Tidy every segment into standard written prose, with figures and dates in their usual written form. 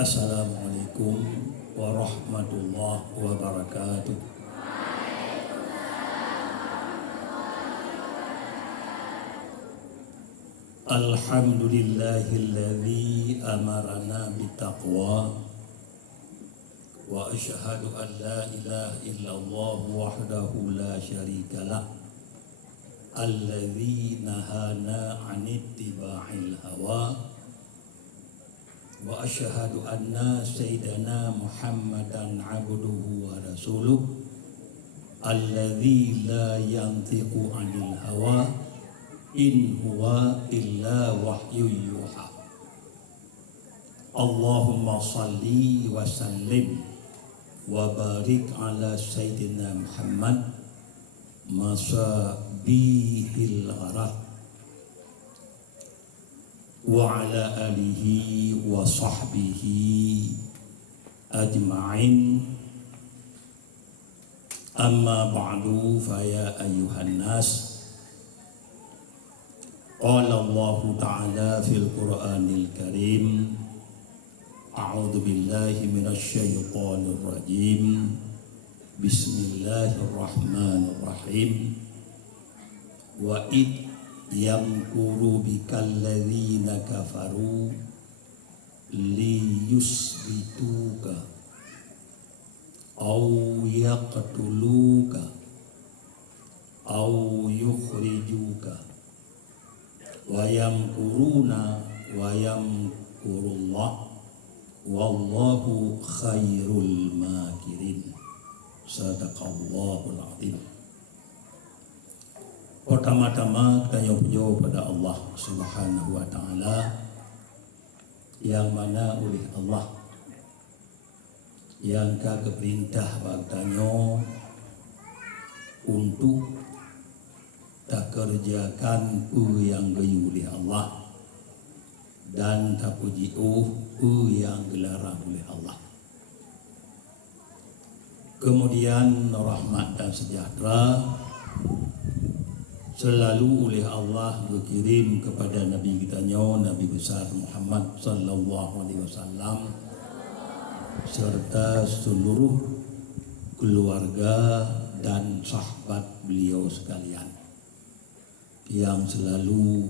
Assalamualaikum warahmatullahi wabarakatuh. Alhamdulillahilladzi amarana bittaqwa wa asyhadu an la ilaha illallah wahdahu la syarikalah alladzi nahana 'anit tiba'il hawa wa asyhadu anna sayyidana Muhammadan abduhu wa rasuluh alladzi la yantiqu 'anil hawa in huwa illa wahyu yuha. Allahumma salli wa sallim wa barik ala sayyidina Muhammad masabihil gharah wa ala alihi wa sahbihi ajma'in. Amma ba'du, fa ya ayyuhan nas, qala Allah ta'ala fil Qur'anil Karim, a'udzu billahi minasy syaithanir rajim, bismillahirrahmanirrahim. Wa id yamkuru bikal ladzina kafaru liyusbituka aw yaqtuluka aw yukhrijuka wa yamkuruna wa yamkurullah wallahu khairul makirin. Sadaqallahul azim. Pertama-tama kita puji pada Allah Subhanahu wa taala, yang mana oleh Allah yang kagak perintah bagtanya untuk tak kerjakan yang gayu oleh Allah dan tak puji yang dilarang oleh Allah. Kemudian rahmat dan sejahtera selalu oleh Allah berkirim kepada Nabi kita Nabi besar Muhammad sallallahu alaihi wasallam serta seluruh keluarga dan sahabat beliau sekalian, yang selalu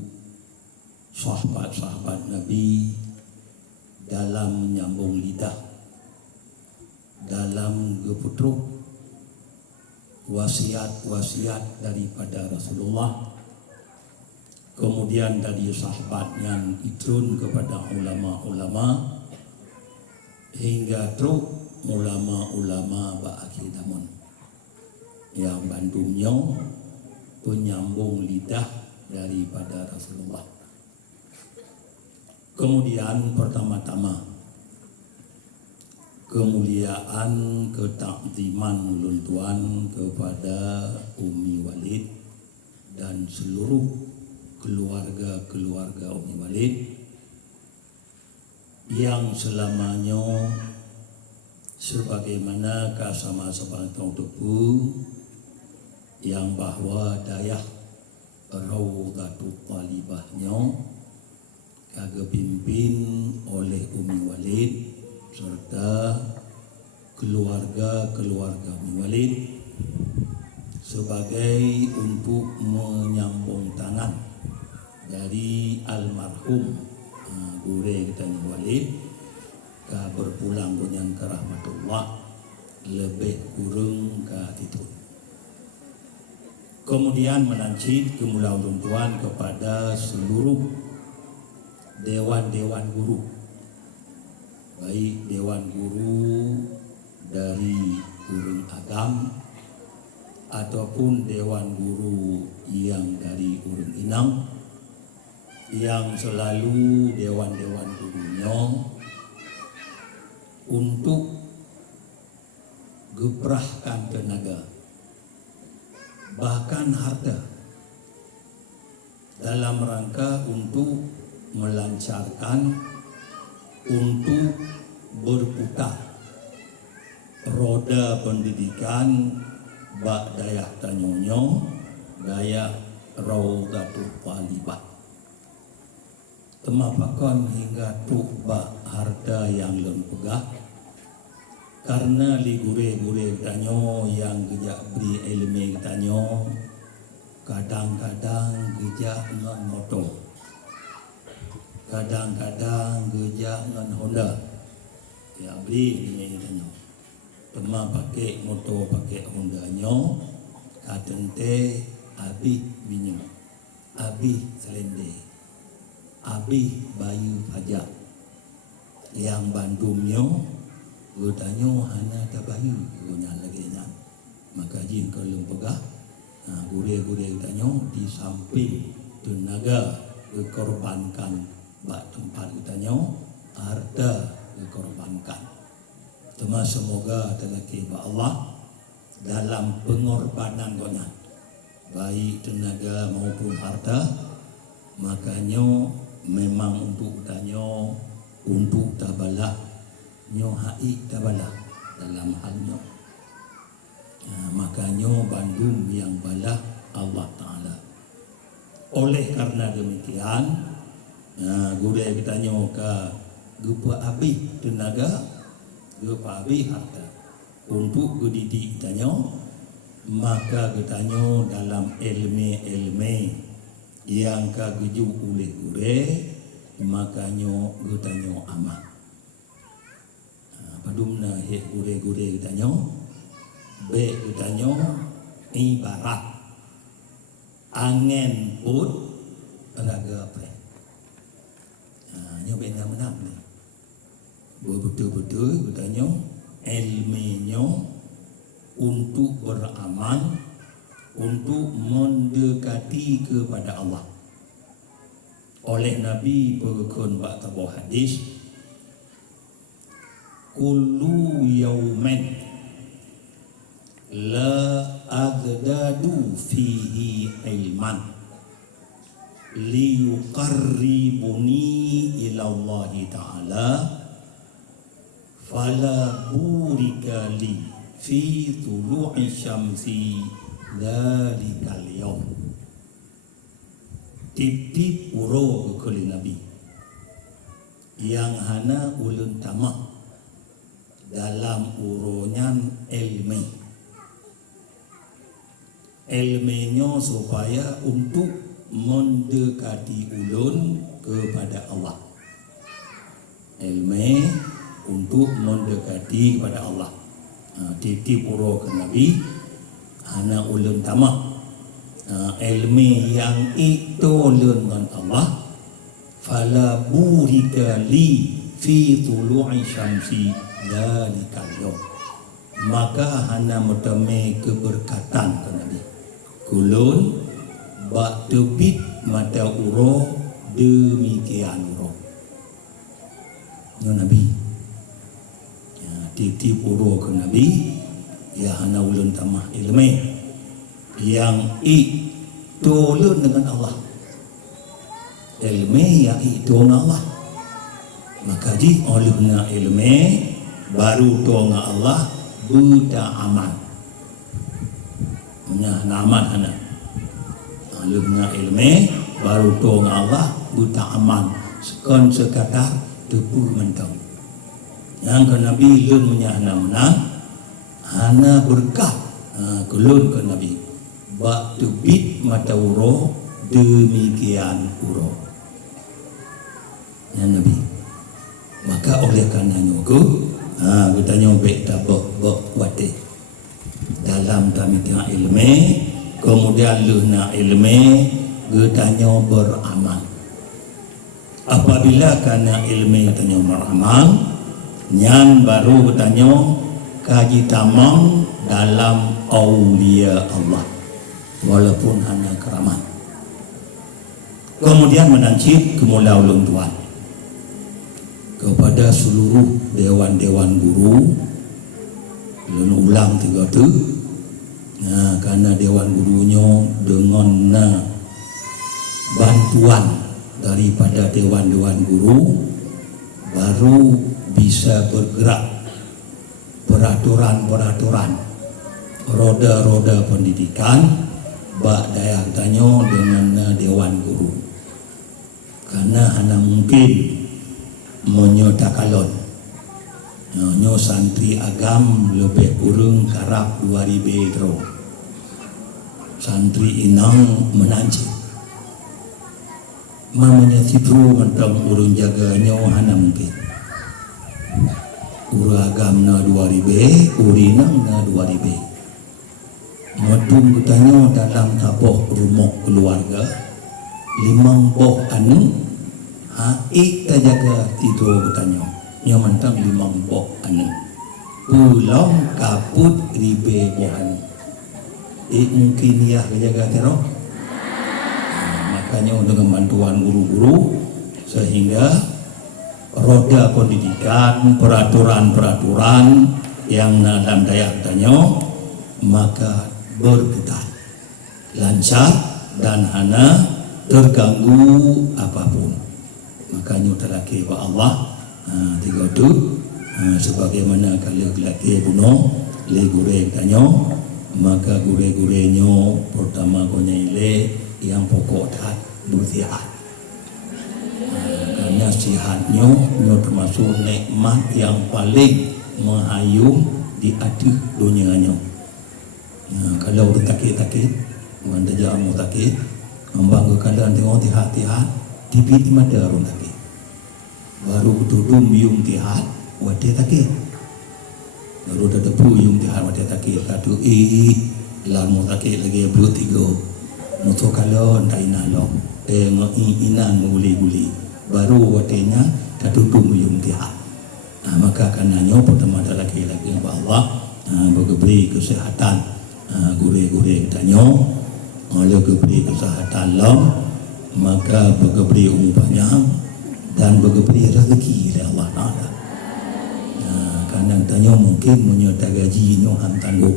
sahabat-sahabat Nabi dalam menyambung lidah, dalam geputruk wasiat-wasiat daripada Rasulullah, kemudian dari sahabat yang itun kepada ulama-ulama hingga truk ulama-ulama ba'akhir zaman yang bantunya penyambung lidah daripada Rasulullah. Kemudian pertama-tama kemuliaan ketakziman ulun tuan kepada Umi Walid dan seluruh keluarga-keluarga Umi Walid yang selamanya sebagaimana kasama-sama tepu yang bahwa dayah Raudhatul Talibahnya kagak pimpin oleh Umi Walid serta keluarga-keluarga Umi Walid sebagai untuk menyambung tangan dari almarhum Gure kita Umi Walid ke berpulang dengan ke rahmatullah lebih kurang ke itu. Kemudian menancit kemuliaan Tuhan kepada seluruh dewan-dewan guru, baik dewan guru dari urang agam ataupun dewan guru yang dari urang inang, yang selalu dewan-dewan gurunya untuk geprahkan tenaga bahkan harta dalam rangka untuk melancarkan, untuk berputar roda pendidikan bak daya tanyonyo daya Raudhatul Talibah. Temapakon hingga tukba harta yang lun pegah karena li gure-gure tanyo yang gejak beri ilmu tanyo kadang-kadang gejak ngan motor, kadang-kadang gejak ngan Honda ya beri ilmu tanyo tema pakai motor pakai Honda nyo kadente abi minyak abi selende abi bayu pajak yang Bandungnya bertanya hana tak bayu punya lagi nya maka jin kalau pegah gure-gure tanya di samping tenaga dikorbankan bak tempat tanya harta dikorbankan cuma semoga telaki ba Allah dalam pengorbanan gonya baik tenaga maupun harta makanya memang untuk tanya untuk tabalah nyo hai tabalah dalam halnya makanya Bandung yang balah Allah Ta'ala. Oleh karena demikian gure kita nyo ke gupa abi tenaga gupa abi harta untuk gedidik kita nyo maka kita nyo dalam ilmu yang kageju oleh gure makanya gutanyo amat padumna he gure-gure gutanyo be gutanyo ibarat angin put raga pre nyo be menang ni betul-betul gutanyo ilmenyo untuk beramal untuk mendekati kepada Allah. Oleh Nabi berkon bak tabuh hadis kullu yaumin la agdadu fihi ilman liyuqarribuni ila Allah Ta'ala fala burika li fi tulu'i syamsi dalikal yaum. Tip-tip uro kekali Nabi yang hana ulun tamak dalam uronyan ilmenyo supaya untuk mendekati ulun kepada Allah, ilmu untuk mendekati kepada Allah. Tip-tip uro ke Nabi hana ulun tamak ilmu yang itu ulun dengan Allah fala burika li fi tulu'i syamsi dalikal yaum maka hana mutame keberkatan ke Nabi kulun bak terbit mata uro demikian uro Nabi tip-tip uro ke Nabi ya hana ulun tamah ilmu yang itu ulun dengan Allah, ilmu yang itu dengan Allah. Maka ji olehna ilmu baru to dengan Allah buta aman. Punya aman hana. Olehna ilmu baru to dengan Allah buta aman. Sekon sekadar tepu mentang. Yang ke Nabi lun punya hana berkah kelun ke Nabi. Bak tebit mata uro demikian uro ya Nabi. Maka oleh karenanya kita nyobek tabok wate dalam tamika ilmu kemudian luhna ilmu kita beramal. Apabila karena ilmu kita beramal nyan baru kita kaji tamam dalam aulia Allah walaupun hanya keramat. Kemudian menancip kemula ulun tuan kepada seluruh dewan-dewan guru ulun ulang tiga tu karena dewan gurunya dengan bantuan daripada dewan-dewan guru baru bisa bergerak peraturan-peraturan roda-roda pendidikan bak daya tanyo dengan dewan guru. karena hanya mungkin menyodakalon nyo santri agam lebih kurang karap 2000 dro santri inang menanci mamanya tidru mentang urung jaga nyo hanya mungkin uragam na 2000 urinang na 2000 Madung kutanyo dalam tapoh rumah keluarga 5 boh anu haik ta jaga tidur kutanyo nyo mantang 5 boh anu pulang kaput ribe boh anu mungkin ya jaga tero makanya dengan bantuan guru-guru sehingga roda pendidikan peraturan-peraturan yang dalam daya kutanyo maka bergetar lancar dan hana terganggu apapun makanya terlaki wa Allah tiga tu sebagaimana kalau laki bunuh le gure tanyo maka gure-gurenyo pertama konya ile yang pokok dah bersihat karena sihatnya termasuk nikmat yang paling menghayung di hati dunianya. Kalau udah takit-takit, manda jamu takit, membangga keadaan tengok tihat-tihat, tibi mada orang takit. Baru tudum yung tihat, wade takit. Baru dah tepu yung tihat wade takit. Katu lamu takit lagi belu tiga. Mutu kalau tak inalong, inan guli-guli. Baru wadenya dah tudum yung tihat. Maka karenanya pertama adalah lagi bahwa beri kesehatan. Gure-gure tanyo oleh beri kesehatan lam maka beri umur panjang dan beri rezeki dari Allah Taala. Karena tanyo mungkin menyota gaji nyo han tangguh,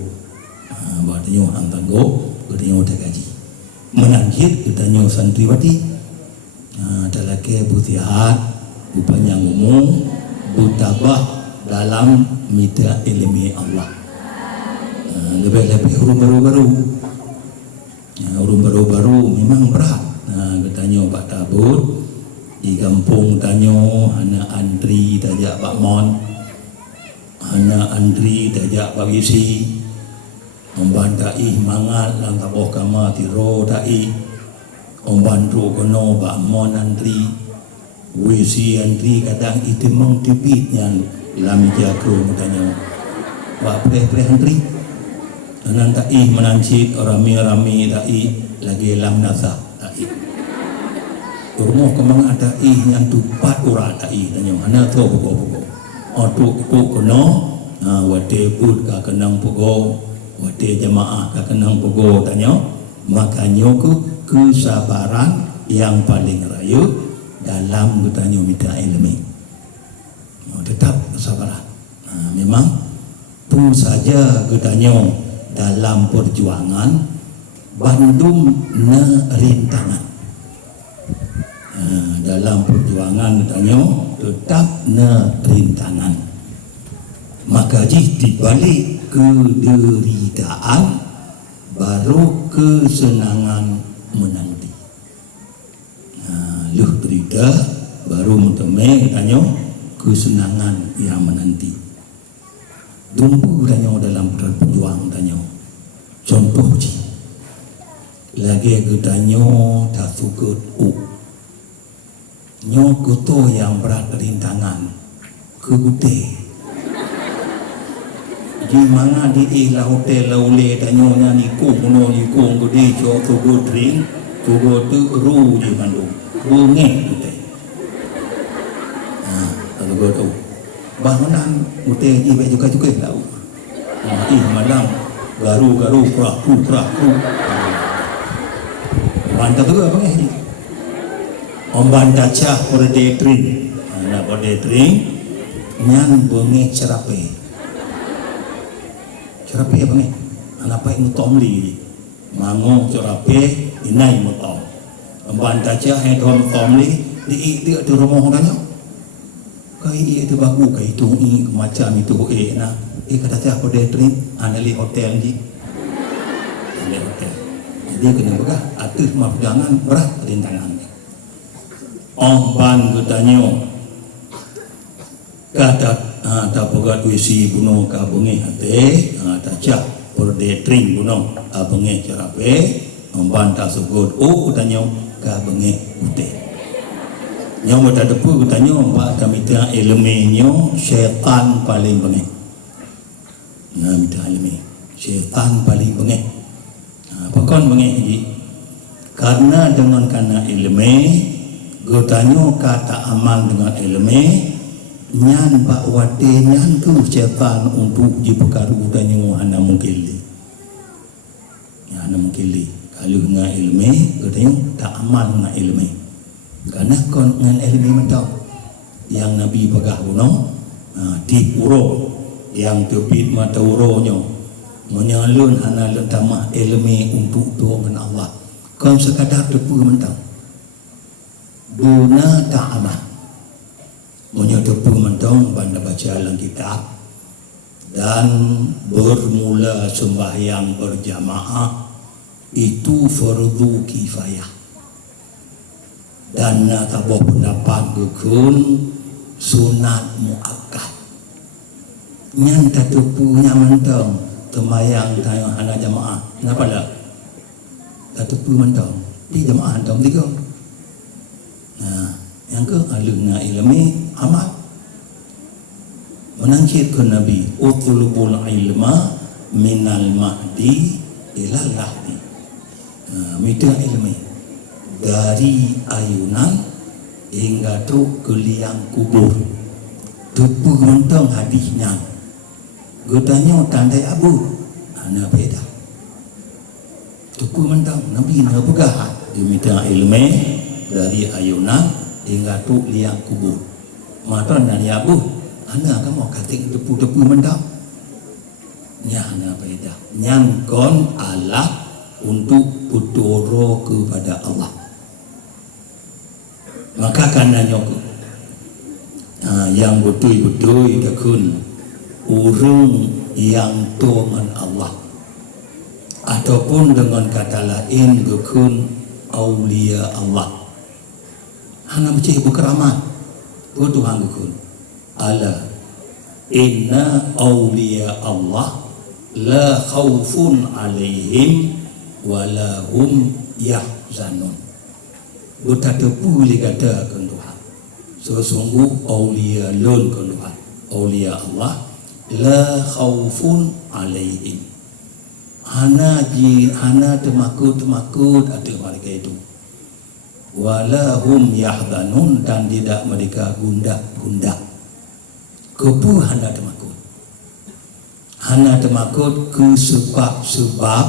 buat tanyo han tangguh, tanyo tak gaji. Menanjit tanyo santriwati, dalake butihat, bupanjang umur, butabah dalam mitra ilmi Allah. Lebih-lebih urun baru-baru memang berat. Katanya Pak Tabut di kampung tanyo hana antri tajak Pak Mon, hana antri tajak Pak Wisi, membantai mangat lang tapoh kama tiro tai, membantu kono Pak Mon antri, Wisi antri kadang itu meng tipitnya lam jakro tanyo Pak pre-pre antri. Anan ta'i menancit rami-rami ta'i lagi lam nasa ta'i rumah kemang ada yang tupat ura ta'i tanya mana tu pukul otuk kono wate put ka kenang pukul wate jemaah ka kenang pukul tanya makanya kesabaran yang paling rayu dalam bertanya minta ilmu tetap kesabaran memang tu saja bertanya dalam perjuangan bandung na rintangan dalam perjuangan tanya tetap na rintangan maka di balik kederitaan baru kesenangan menanti luh derita baru menteme tanya kesenangan yang menanti dumpu tanya dalam perjuangan tanya contoh ji lagi gedanya tak suka nyo kuto yang berat rintangan ke gute di mana di hotel laule tanya ni kuno ni kung gede jo tu drink tu tu ru di Bandung bunge gute kalau go tu bangunan mute ji juga tahu malam garu peraku bantah tu apa ni bantah cah pada detring nak pada detring nyan bunge cerape apa ni anak apa yang tomli mango cerape inai motong bantah cah yang tomli di itu rumah orangnya kai itu bagu kai itu macam itu na kata saya pada trip anali hotel di hotel jadi kena begah atus mah jangan berat rintangan ban bertanya kata tak pegat wisi bunuh ka bengi hati tak cak perdetring bunuh bengi cerape ban tak sebut bertanya ka bengi putih yang berada depu bertanya pak kami tengah elemennya syaitan paling bengi minta ilmi syaitan paling bengek. Pakon bengek ini karena dengan kana ilmu gotanyo kata amal dengan ilmu nyan pak wate nyan tu syaitan untuk dipekaru gotanyo hana mungkili kalau dengan ilmu gotanyo tak amal dengan ilmu karena kon dengan ilmu mentau yang Nabi pegah bunuh di puro yang terbit mata uronya menyalun hana lentamah ilmi untuk doakan Allah kau sekadar tepu mentang duna ta'amah menyetepu mentang banda baca dalam kitab dan bermula sembahyang berjamaah itu fardu kifayah dan tabah pendapat gekun sunat muakkad nyan tatupunya mentong temayang tayang hana jamaah kenapa tak tatupu mentong di jamaah mentong tiga yang ke aluna ilmi amal menangkit ke Nabi utlubul ilma minal mahdi ilal lahdi minta ilmi dari ayunan hingga tu ke liang kubur tupu mentong hadisnya gotanya tandai abu ana beda tuku mentang Nabi nak pegah diminta ilmu dari ayunan hingga tu liang kubur matan dari abu ana kamu kating tepu-tepu mentang nya ana beda nyang kon alat untuk berdoa kepada Allah maka kananya yang betul-betul takun urung yang dengan Allah ataupun dengan kata lain gekun aulia Allah hana becih berkeramat Tuhan gekun ala inna aulia Allah la khaufun alaihim wala hum yahzanun bertatapu li kata kan Tuhan sesungguh aulia lun kan Tuhan aulia Allah la khaufun alaihim hana temakut ada mereka itu wala hum yahzanun dan tidak mereka gundah kepu hana temakut ke sebab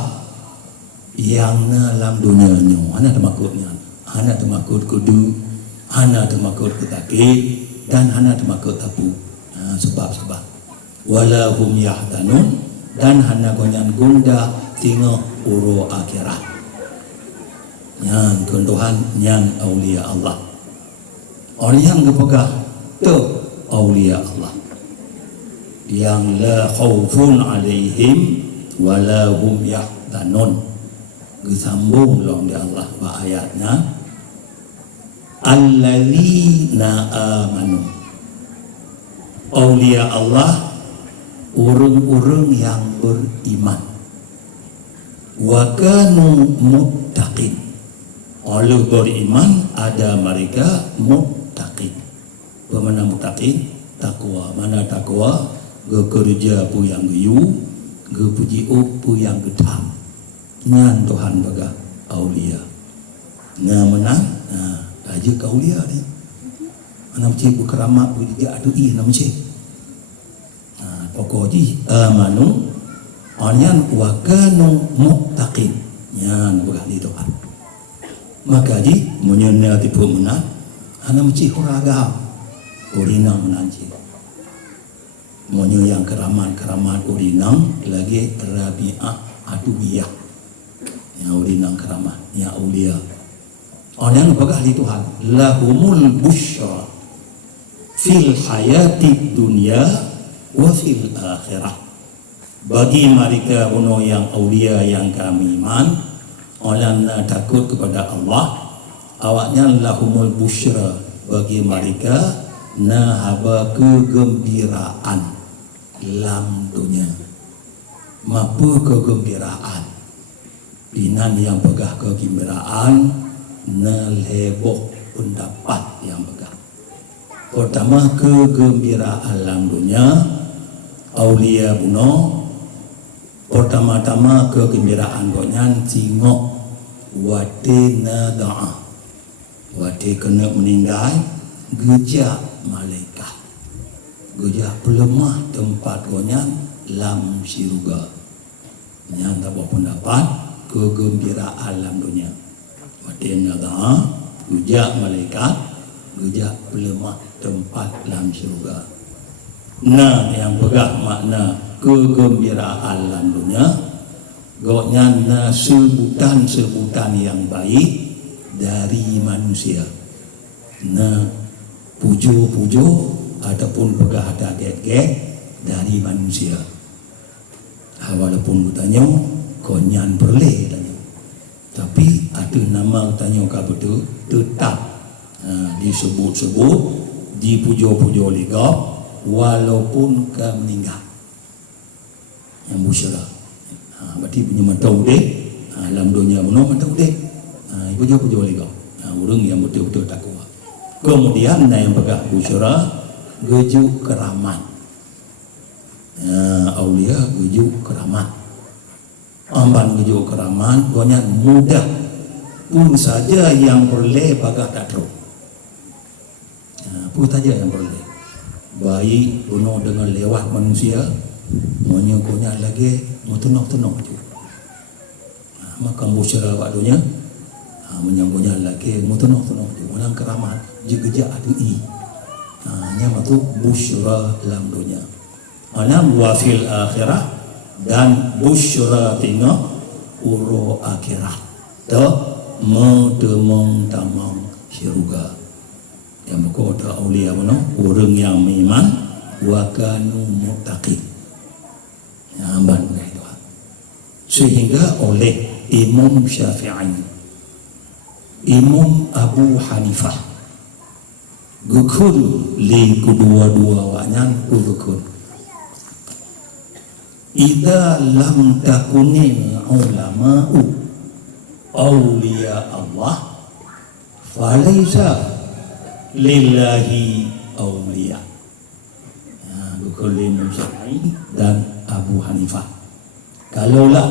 yang dalam dunia ni hana temakut kudu hana temakut ketakik dan hana temakut tapu sebab wala hum yahzanun dan hana gonyan gunda tengok uro akhirat yang Tuhan yang aulia Allah orang yang kepegah tu aulia Allah yang la khaufun alaihim wala hum yahzanun disambung long di Allah ayatnya alladzina amanu aulia Allah orang-orang yang beriman wa kanu muttaqin oleh beriman ada mereka muttaqin bermakna muttaqin takwa mana takwa gekerja pu yang yu gepuji pu yang getam ngan Tuhan baga aulia menang aja ke aulia ni mana macam berkeramat berjejak adui nama macam pokoknya amanu onyan wa kanu muttaqin nyan berkali Tuhan maka ji menyena tipu menang ana macam huraga urinang menanci monyo yang keramat urinang lagi Rabi'ah Adubiyah yang urinang keramat yang aulia orang apakah di Tuhan lahumul busyra fil hayati dunia wa fil akhirah bagi mereka uno yang aulia yang kami iman orang takut kepada Allah awaknya lahumul busyra bagi mereka haba kegembiraan dalam dunia. Apa kegembiraan? Binan yang pegah kegembiraan heboh pendapat yang pegah. Pertama kegembiraan dalam dunia aulia buno. Pertama-tama kegembiraan konyan tengok wate nada'a, wate kena meninggal gejak malaikat, gejak pelemah tempat konyan lam syurga. Yang tak berpendapat kegembiraan dalam dunia wate nada'a, gejak malaikat, gejak pelemah tempat lam syurga. Nah, yang pegah makna kegembiraan dalam dunia goknya sebutan-sebutan yang baik dari manusia. Nah, pujo-pujo ataupun pegah get-get dari manusia. Walaupun bertanya konyan perle tanya, tapi ada nama tanya kau betul tetap disebut-sebut, dipujo-pujo ligau walaupun ke meninggal yang musyarah. Berarti punya matau dek dalam dunia mana matau dek pujo-pujo ligau orang yang betul-betul takwa. Kemudian yang pegah musyarah gejuk keramat. Aulia gejuk keramat, amban gejuk keramat banyak mudah pun saja yang boleh pagah tak teruk. Pun saja yang boleh baik penuh dengan lewat manusia menyokonya lagi mutunok-tunok tu. Maka musyarah waktunya menyambungnya lagi mutunok-tunok tu. Orang keramat jegejak tu nya tu busyra dalam dunia. Alam wa fil akhirah dan busyra tengok uro akhirat. Tu medemong tamang syurga. Yang berkata aulia mana orang yang beriman wa kanu muttaqin. Amban itu. Sehingga oleh Imam Syafi'i, Imam Abu Hanifah gukul li kedua-dua wanyan gukul. Idza lam takunil ulama'u aulia Allah falaysa lillahi awliya. Bukan Imam Syafi'i dan Abu Hanifah. Kalaulah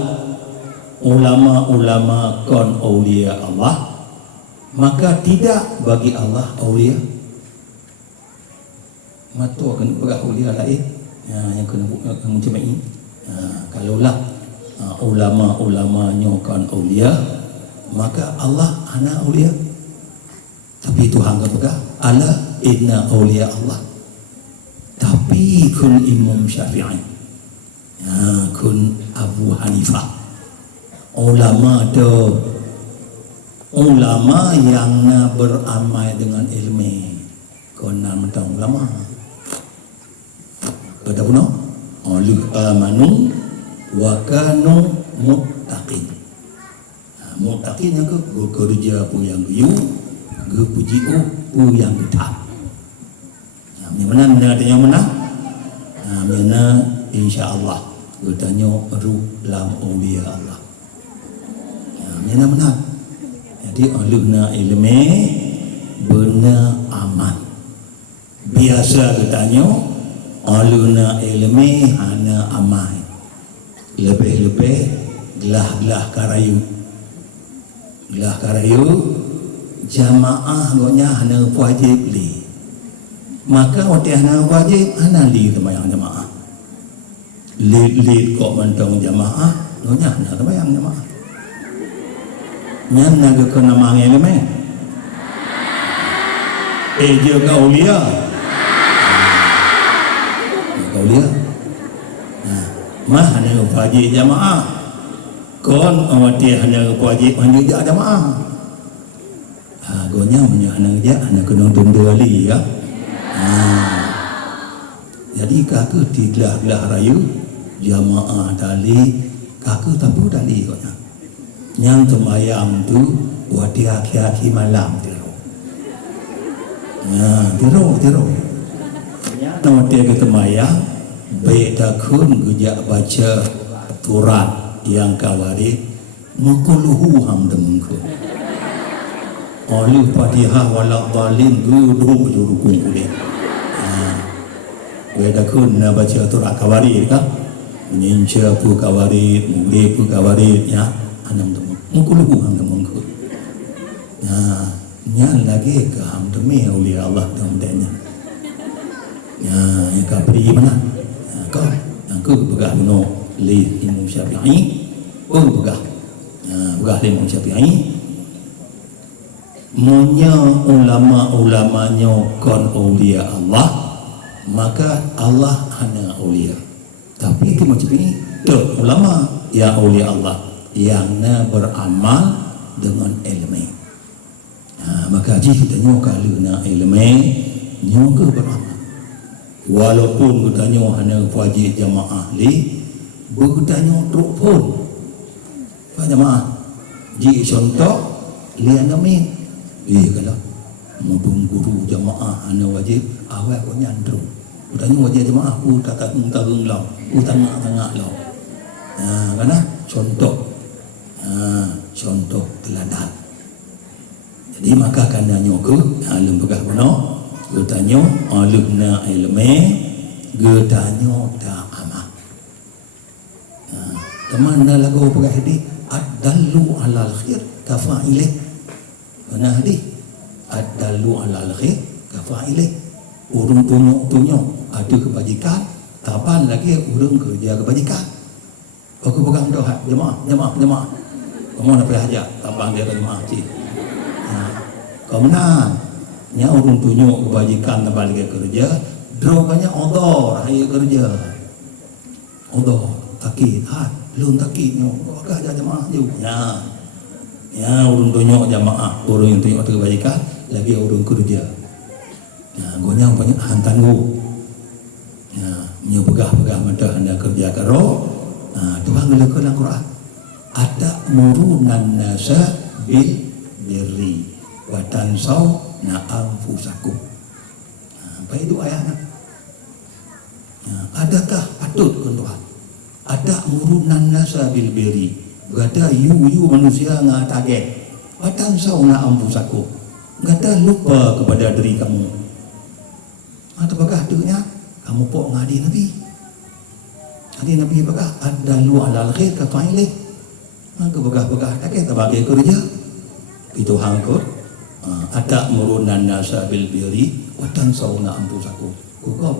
ulama-ulama kon awliya Allah, maka tidak bagi Allah awliya. Matu akan bagi awliya lain yang kena macam ini. Kalaulah ulama-ulamanya kon awliya, maka Allah ana awliya. Tapi Tuhan kata ala inna awliya Allah. Tapi kun Imam Syafi'i, kun Abu Hanifah, ulama tu ulama yang beramal dengan ilmu. Kon nama ulama. Kata puno, alul amanu wa kanu muttaqin. Muttaqin yang kerja pun yang you puji yang kita. Mana yang mana? Mana insya-Allah bertanya ruh dalam aulia Allah. Mana? Jadi alumna ilmu benar aman. Biasa bertanya alumna ilmu hanya aman. Lebih-lebih gelah-gelah karayu. Gelah karayu jamaah goknya hanya wajib li. Maka waktu hanya wajib hanya li sembahyang jamaah. Li kok mentong jamaah, goknya hanya sembahyang jamaah. Nyan naga kena manggil me. Dia kau lia. Kau lia. Mah hanya wajib jamaah. Kon waktu hanya wajib hanya jamaah. Gonya menyana dia anak kena tunda ali ya. Jadi kakak tilah rayu jamaah tali kakak tabu tali gonya. Yang sembahyang tu waktu akhir-akhir malam tu. Tiru. Nama dia kata maya, baik takun gejak baca turat yang kawarit, mukuluhu ham demengku. Oleh Fatihah wala zalim guduk jurukung kulit. Baik takun nak baca turat kawarit kan? Ninja pu kawarit, mule pu kawarit ya, anam demeng. Mukuluhu ham demengku. Nyan lagi ke ham demi oleh Allah kemudiannya. Yang kapri mana? Kau yang ke begah bunuh li Imam Syafi'i, begah Imam Syafi'i. Monya ulama-ulamanya kon aulia Allah, maka Allah hanya aulia. Tapi itu macam ini, ulama ya aulia Allah yang beramal dengan ilmu. Maka jika kita nyoka luna ilmu, nyoka beramal. Walaupun kita nyoka hanya wajib jamaah li, kita nyoka truk pun. Pak jamaah, jika contoh lian kami, kalau mumpung guru jamaah hanya wajib, awak kau nyandru. Kita nyoka wajib jamaah, aku tak tahu lau, aku tengah lau. Karena contoh teladan. Jadi maka kena nyoka alam begah benar getanyo alumna ilmu getanyo ta amal. Teman lagu begah di ad-dallu alal khair kafa'ilih. Mana hadis ad-dallu alal khair kafa'ilih. Urung tunjuk ada kebajikan, tapan lagi urung kerja kebajikan. Aku pegang doa jemaah. Kamu nak pergi hajat, tapan dia ke jemaah cik. Kau menang nya urung tunjuk kebajikan tambah lagi kerja droganya odor hai kerja odor takit lun takit nyo agak aja jemaah juga ya urung tunjuk jamaah urung tunjuk kebajikan lagi urung kerja gonya banyak hantan go nya begah mata anda kerja karo Tuhan ngelakon Al-Quran ada murunan nasa bil birri wa tansau anfusakum. Apa itu ayatnya? Adakah patut ke Tuhan? Ada murunan nasa bil birri. Berkata you manusia ngah target. Wa tansau anfusakum. Berkata lupa kepada diri kamu. Apakah artinya? Kamu pok ngadi Nabi. Adi Nabi bagah adalu alal khair ka fa'ilih. Maka bagah tak bagi kerja. Itu hangkut. Ada murunan nasa bil birri wa tansawna anfusakum. Kau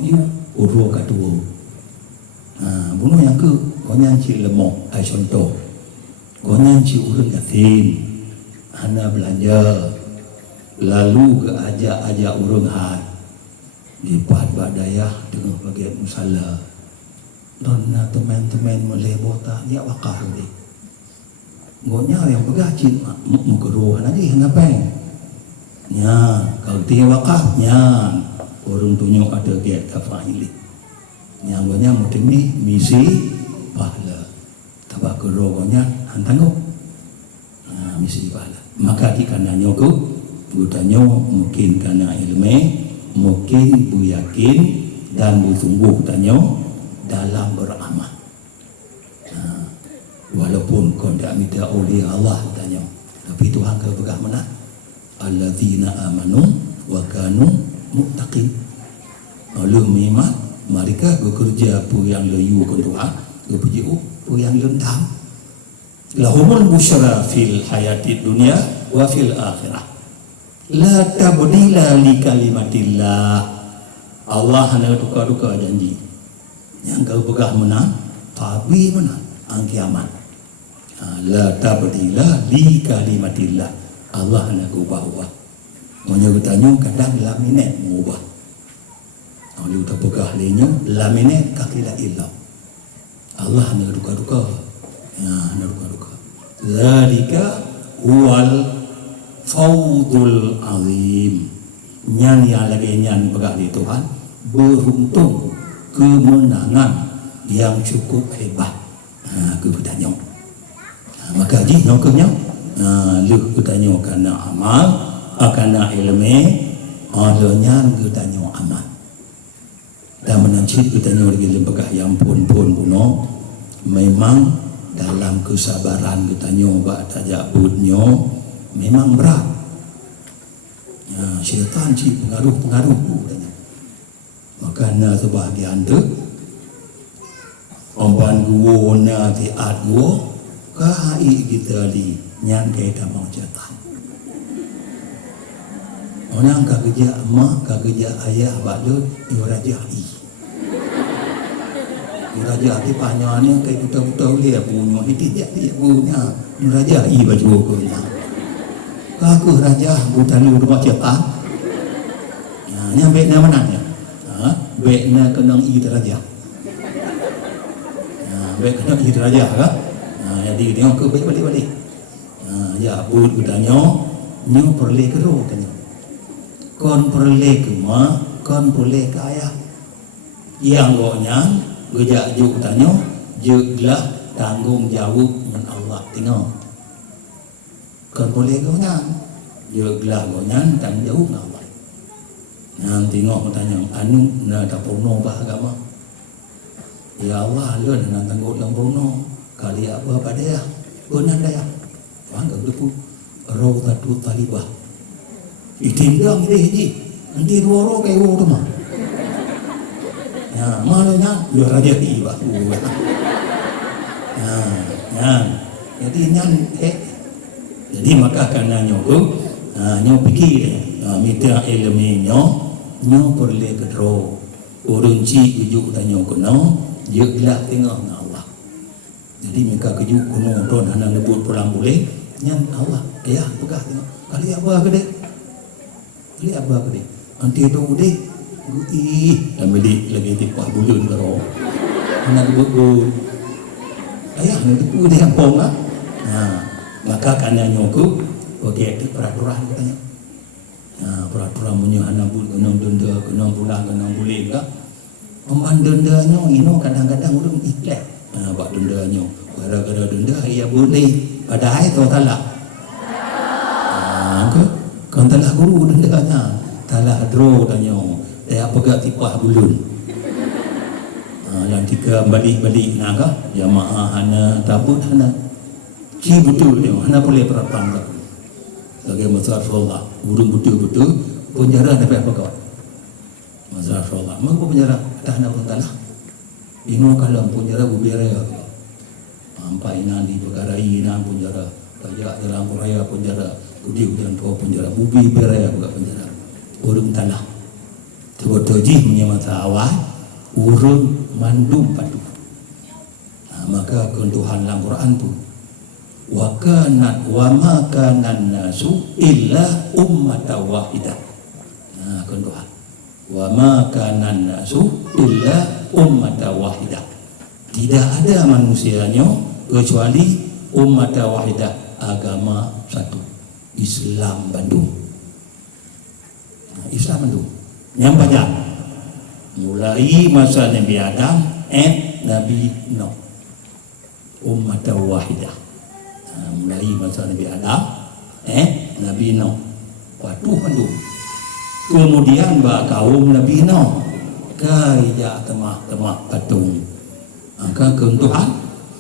urus kedua. Bunuh yang ke konyan ci lemok ai contoh. Konyan ci urang yatim. Hana belanja. Lalu ke ajak urang hai. Lipat badayah dengan bagian musalla. Dona teman-teman melebota dia wakah ni. Gonya yang begacin mukro nanti ngapain? Nya kalau dia wakaf nya orang tunjuk ada giat kafaili nya gonya mungkin ni misi pahala tabak kerogonya hantango misi pahala maka dikana nyoku butanyo mungkin karena ilmu mungkin bu yakin dan bu sungguh tanyo dalam beramal walaupun kau tidak minta oleh Allah tanyo tapi Tuhan kau begah mana alladzina amanu wa kanu muttaqin. Lalu memang mereka bekerja pu yang layu ke Tuhan, bekerja pu yang lentang. Lahumul busyara fil hayati dunia wa fil akhirah. La tabdila li kalimatillah. Allah hanya duka janji. Yang kau begah menang, tapi menang ang kiamat. La tabdila li kalimatillah. Allah nak ubah. Monya bertanya kadang laminet mengubah. Kalau kita pegah lenya laminet kakila ilah. Allah nak duka. Nak duka. Zalika huwal fawdul azim. Nyan yang lagi nyan pegah di Tuhan beruntung kemenangan yang cukup hebat. Aku bertanya. Maka ji nyoknya lu bertanya kerana amal, kerana ilmu, Adanya kita nyo aman. Dan menancit kita nyo lagi lembagah yang pun puno. Memang dalam kesabaran kita nyo bak tajak budnyo memang berat. Ya, syaitan cik pengaruh tu katanya. Makanya sebahagian tu omban guo na tiat guo kahai kita li nyan kita mau syaitan. Orang kerja mak, kerja ayah bakdo irajai. Irajai panjangnya kayak betul-betul dia punya itu dia punya irajai baju konya. Kaku raja bukan rumah syaitan. Nah, yang baiknya mana ya? Baiknya kena irajai. Nah, baik kena irajai kan? Nah, jadi dia ke balik. Nah, ya bud katanya nyu perle kero katanya. Kon perle ke ma, kon perle ke ayah. Yang gonya gejak juk tanya, juglah tanggung jawab men Allah tengok. Kon perle ke gonya, juglah gonya tanggung jawab men Allah. Nang tengok tanya, anu na tak pono bah agama. Ya Allah, lu nak tanggung lang pono. Kali apa pada ya? Gonya daya. Anggap depu rawdatu talibah. Itindang ini haji nanti roro kayak wo tu mah ya malahnya ya raja tiba ya jadi nyan jadi maka karena nyoku nyo pikir minta ilmu nyo perlu kedro urunci ujuk tanya kuno jeglah tengah dengan Allah jadi mereka kejuk kuno don hana lebut pulang boleh nyan Allah ya pegah tengok kali apa gede lihat apa ke dia nanti tu deh dan beli lagi tipah bulun karo anak buku ayah nanti tu dia pong lah maka karena nyoku bagi itu peraturan katanya peraturan punya anak bul kenang denda kenang pulang kenang boleh enggak oman dendanya ino kadang-kadang orang ikhlas buat dendanya gara-gara denda ia boleh padahal tu talak kan telah guru dendanya telah draw tanya dia pegang tipah bulun yang tiga balik naga jamaah hana tabut hana ci betul dia hana boleh perapang tak sebagai masyarakat Allah burung betul-betul penjara dapat apa kawan masyarakat Allah mengapa penjara tak hana pun telah bingung kalau penjara bubere sampai nanti perkara ini penjara pajak dalam raya penjara kudi dan tua penjara bubi beraya buka penjara urung tanah terwajib menyamata awal urung mandum padu maka keuntuhan dalam Quran tu wa ma kana nasu illa ummatan wahidah keuntuhan wa ma kana nasu illa ummatan wahidah tidak ada manusianya kecuali ummatan wahidah agama satu Islam Bandung. Islam Bandung. Yang banyak. Mulai masa Nabi Adam Nabi Nuh. Umat wahidah. Mulai masa Nabi Adam Nabi Nuh. Patuh Bandung. Kemudian kaum Nabi Nuh. Kaya temah patung. Maka keuntuhan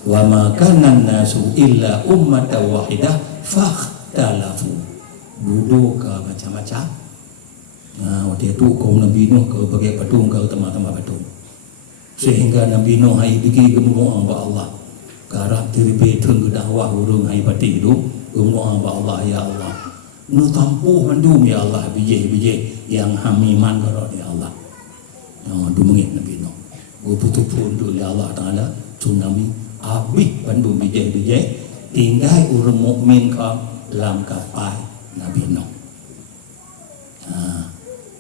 wa ma kana nasu illa ummatan wahidah talafu duduk ke macam-macam waktu itu kaum Nabi Nuh ke bagai patung ke tempat-tempat patung sehingga Nabi Nuh hai pergi gemuang ba Allah karap terbe tung dakwah urung hai pati itu gemuang ba Allah ya Allah nu tampuh mandum ya Allah bije-bije yang hamiman karo ya Allah dumengit Nabi Nuh butuh pun tu ya Allah Taala tsunami habis pandum bije-bije tinggal urang mukmin ka dalam kapal Nabi Nuh.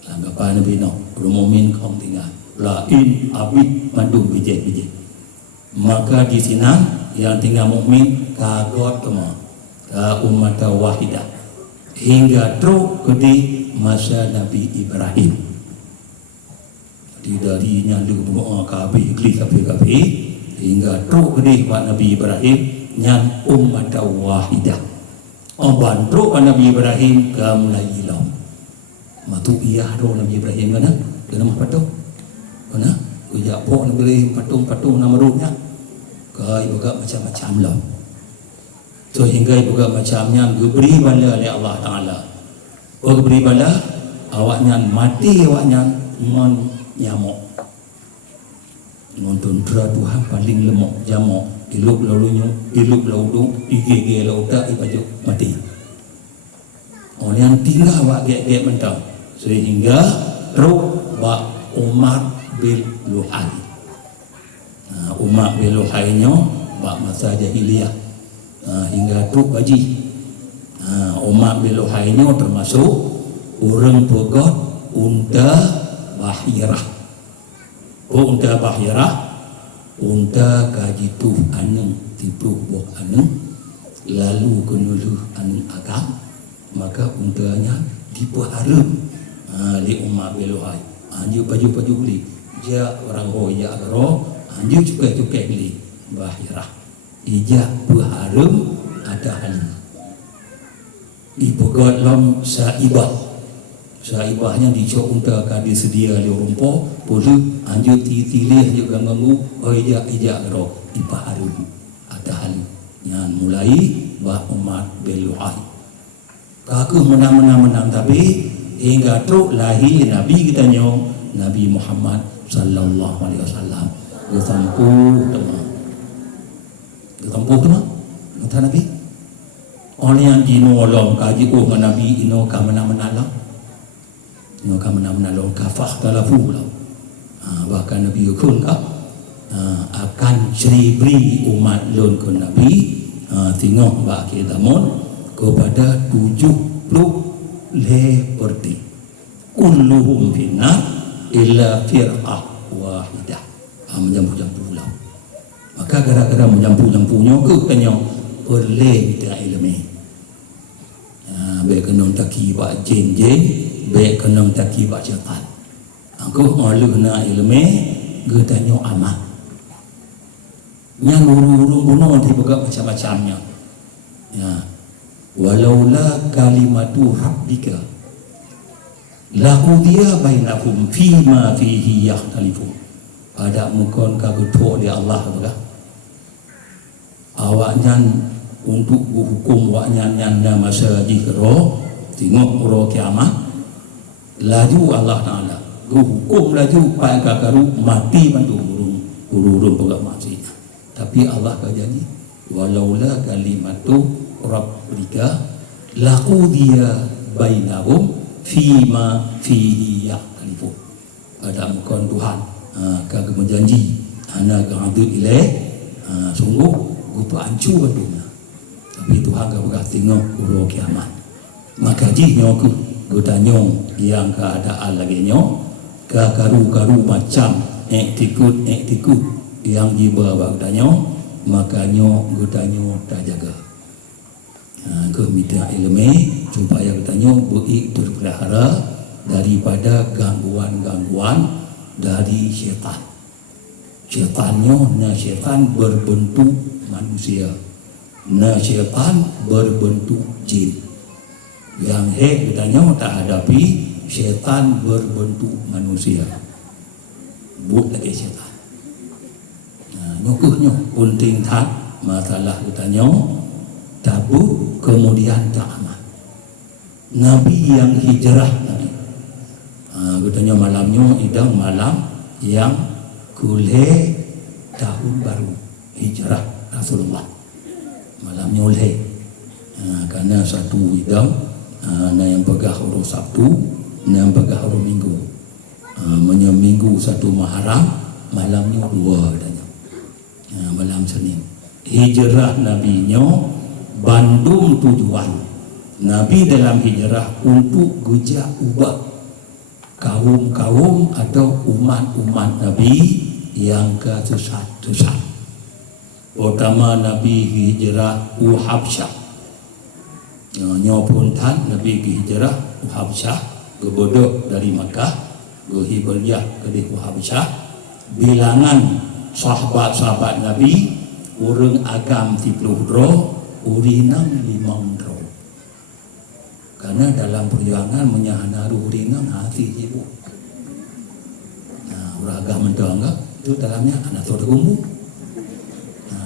Dalam kapal Nabi Nuh, bermumin kaum tinggal. Lain abid mandum bijak-bijak. Maka di sini yang tinggal mukmin kagot kemana? Ke umat wahidah. Hingga teruk ke di masa Nabi Ibrahim. Jadi darinya berdoa kabe iglis kabe hingga teruk ke di Nabi Ibrahim yang umat wahidah. Bantu Nabi Ibrahim ke mulai ilam matu iya do Nabi Ibrahim kana nama patung kana ujak po Nabi Ibrahim patung nama ruhnya kai juga macam-macam lah so hingga juga macamnya diberi bala oleh Allah Taala beri bala awaknya mati awaknya nyamuk nonton Tuhan paling lemok jamok iluk lalunya iluk laudung igege lauda ibaju mati orang yang tinggal awak gek mentang sehingga roh ba Umar bin Luhai Umar bin Luhainya ba masa jahiliyah hingga tu baji Umar bin Luhainya termasuk orang pegot unta Bahirah unta Bahirah unta kaji tu aneng tipu boh aneng lalu kenulu aneng agam maka untanya dipelihara oleh Umar bin Luhai dia baju-baju beli dia orang hoya agaro dia cukai-cukai beli Bahirah ija pelihara ada hal ibagat lam saibahnya dicok unta kadi sedia di rumput boleh anjur tilih juga nganggu ija agaro dipelihara ada hal yang mulai bah Umar bin Luhai kaku menang tapi hingga tu lahir Nabi kita nyong Nabi Muhammad sallallahu alaihi wasallam ketampuh teman kata Nabi orang yang dinolong kaji Nabi ino ka menang-menang kafah talafu lah bahkan Nabi kun akan ceribri umat lon kun Nabi tengok bak kita mon kepada 70 leperti kulluhum finnar illa firqah wahidah menjampu-jampu lah maka gara-gara menjampu-jampunya ke kenyang perle kita ilmi baik kena taki bak jin baik kena taki bak syaitan aku maluhna ilmi getanya amat yang urung-urung bunuh dibuka macam-macamnya ya walaula kalimatu rabbika laqudiya bainahum fima fihi yakhtalifun pada mukon kageto di Allah betul awaknya untuk hukum awaknya nyanda masa jikro tengok ro kiamat laju Allah Taala hukum laju pai kakaru mati mantu urung pegang mati tapi Allah berjanji walaula kalimatu rabbika laqudiya bainahum fima fihi yakhtalifun ada mukon Tuhan kagak menjanji anak gadu ilaih sungguh gutu ancu dunia tapi Tuhan gak bakal tengok uro kiamat maka jihnya aku gutanyong yang keadaan lagi nyong karu macam tikut yang dibawa gutanyong makanya gutanyong tak jaga ke minta ilmu supaya katanya beri terpelihara daripada gangguan-gangguan dari syaitan. Syaitan berbentuk manusia. Syaitan berbentuk jin. Yang katanya tak hadapi syaitan berbentuk manusia. Buat lagi syaitan. Nyokuknya penting tak masalah katanya Tabuk kemudian tak aman. Nabi yang hijrah Nabi. Katanya malamnya idang malam yang kuleh tahun baru hijrah Rasulullah. Malamnya uleh. Karena satu idang yang pegah huruf Sabtu, yang pegah huruf Minggu. Minggu satu Muharram, malamnya dua katanya. Malam Senin. Hijrah Nabinya Bandung tujuan Nabi dalam hijrah untuk gejak ubah kaum-kaum atau umat-umat Nabi yang kesesat-sesat. Pertama Nabi hijrah Habsyah. Nyopuntan Nabi hijrah Habsyah kebodok dari Makkah ke Hibriyah ke Habsyah. Bilangan sahabat-sahabat Nabi urang agam 30 urinang 5 dro. Karena dalam perjuangan menyahanaru rinang hati ibu. Uragah mendanggap itu dalamnya anak saudara umum.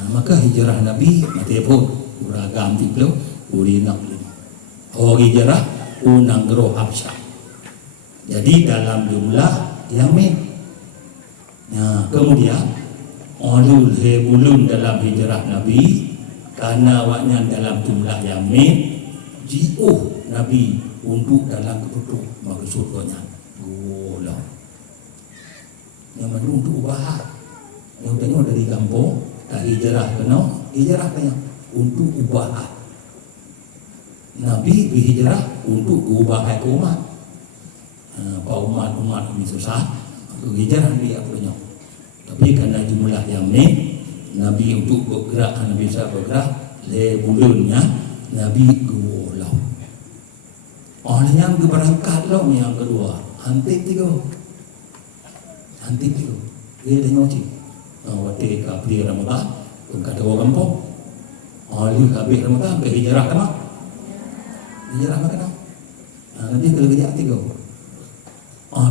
Maka hijrah Nabi mati pun uragam tiplo urinang lima. Hijrah unang gero Habsyah. Jadi dalam jumlah Yamin. Kemudian olul hebulun dalam hijrah Nabi karena awaknya dalam jumlah Yamin jiuh Nabi untuk dalam keputuk maksudnya gula yang mana untuk ubah yang tanya dari kampung tak hijrah kena hijrah kena untuk ubah Nabi berhijrah untuk ubah umat umat ini susah untuk hijrah dia punya tapi karena jumlah Yamin Nabi untuk bergerak Nabi bisa bergerak lebulunnya Nabi gulau. Orang yang berangkat lo yang kedua, hampir tiga. Dia dah nyuci. Waktu kabir Ramadan, kata orang kampung. Orang kabir Ramadan berhijrah ke mana? Hijrah ke mana? Nanti kalau kerja tiga.